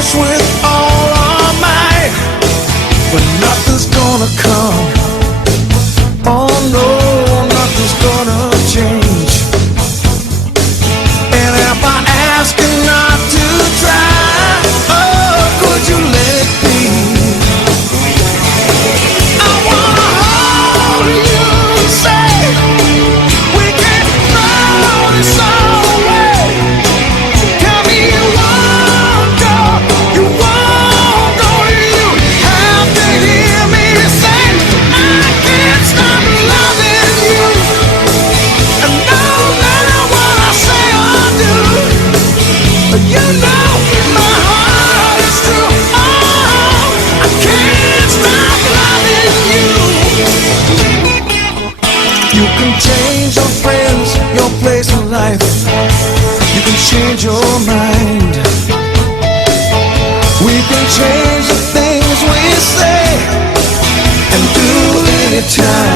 push with all our might, but nothing's gonna come. Oh no, nothing's gonna change. And if I ask you not to try, oh, could you let it be? I wanna hold you and say we can throw this all away. Tell me you won't go, you won't go. You have to hear me say I can't stop loving you. And no matter what I say or do, you know my heart is true. Oh, I can't stop loving you. You can change your friends, your place in life. You can change your mind. We can change the things we say and do anytime.